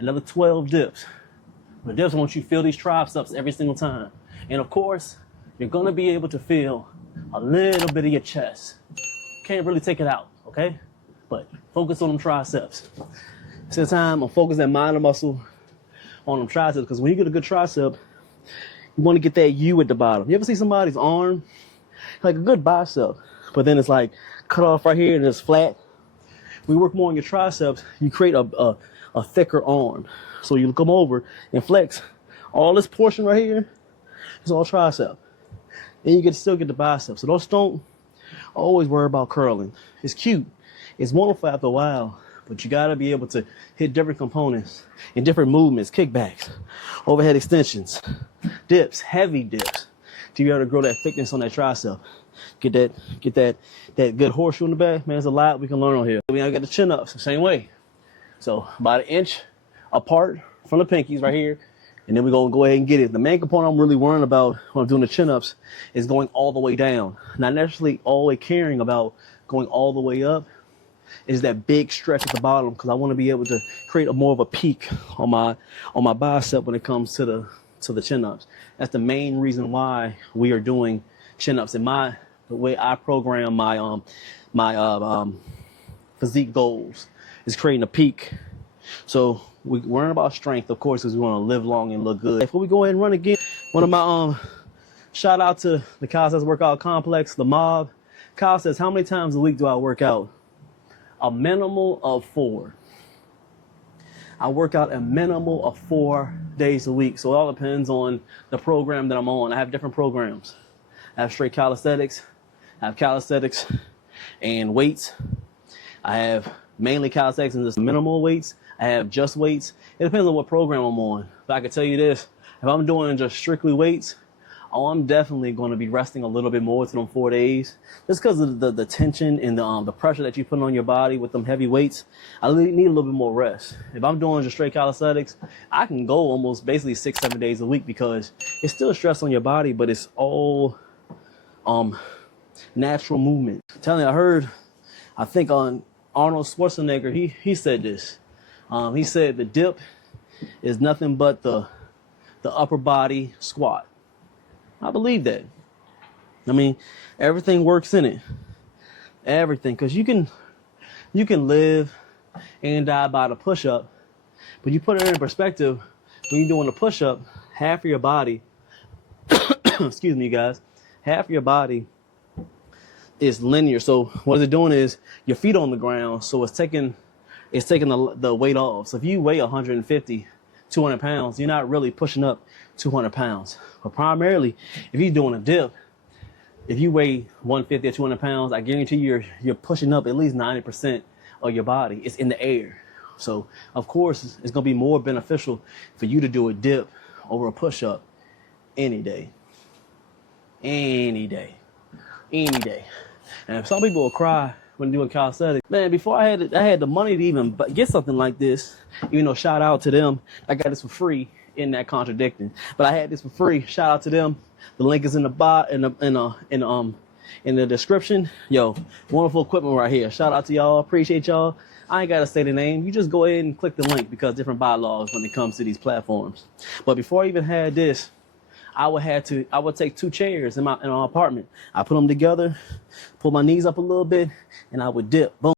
Another 12 dips. The dips, I want you to feel these triceps every single time. And of course, you're gonna be able to feel a little bit of your chest. Can't really take it out, okay? But focus on them triceps. Since I'm gonna focus that minor muscle on them triceps, because when you get a good tricep, you wanna get that U at the bottom. You ever see somebody's arm, like a good bicep, but then it's like cut off right here and it's flat? When you work more on your triceps, you create a thicker arm. So you come over and flex all this portion right here. It's all tricep. And you can still get the biceps. So don't always worry about curling. It's cute. It's wonderful after a while, but you gotta be able to hit different components in different movements, kickbacks, overhead extensions, dips, heavy dips, to be able to grow that thickness on that tricep. Get that good horseshoe in the back. Man, there's a lot we can learn on here. We gotta get the chin ups the same way. So about 1 inch apart from the pinkies right here. And then we're gonna go ahead and get it. The main component I'm really worrying about when I'm doing the chin ups is going all the way down. Not necessarily always caring about going all the way up. Is that big stretch at the bottom, because I want to be able to create more of a peak on my bicep when it comes to the chin ups. That's the main reason why we are doing chin ups. And the way I program my physique goals is creating a peak. So we're worrying about strength, of course, because we want to live long and look good. Before we go ahead and run again, one of my shout out to the Calisthenics Workout Complex, the mob. Kyle says, how many times a week do I work out? A minimal of 4. I work out a minimal of 4 days a week. So it all depends on the program that I'm on. I have different programs. I have straight calisthenics, I have calisthenics and weights. I have mainly calisthenics and just minimal weights. I have just weights. It depends on what program I'm on. But I can tell you this, if I'm doing just strictly weights, I'm definitely going to be resting a little bit more to them 4 days. Just because of the tension and the pressure that you put on your body with them heavy weights, I need a little bit more rest. If I'm doing just straight calisthenics, I can go almost basically 6-7 days a week, because it's still stress on your body, but it's all natural movement. I'm telling you, I think on Arnold Schwarzenegger, he said this. He said the dip is nothing but the upper body squat. I believe that. I mean, everything works in it. Everything. Because you can live and die by the push-up, but you put it in perspective, when you're doing a push-up, half of your body, excuse me, guys, half of your body is linear. So what is it doing is your feet on the ground, so it's taking the weight off. So if you weigh 150, 200 pounds, you're not really pushing up 200 pounds. But primarily, if you're doing a dip, if you weigh 150 or 200 pounds, I guarantee you're pushing up at least 90% of your body. It's in the air. So of course, it's gonna be more beneficial for you to do a dip over a push-up any day. Any day. Any day. And some people will cry when doing calisthenics. Man, before I had the money to even get something like this, even though shout out to them, I got this for free. In that contradicting, but I had this for free. Shout out to them. The link is in the in the description. Yo, wonderful equipment right here. Shout out to y'all. Appreciate y'all. I ain't gotta say the name. You just go ahead and click the link, because different bylaws when it comes to these platforms. But before I even had this, I would take 2 chairs in my apartment. I put them together, pull my knees up a little bit, and I would dip. Boom.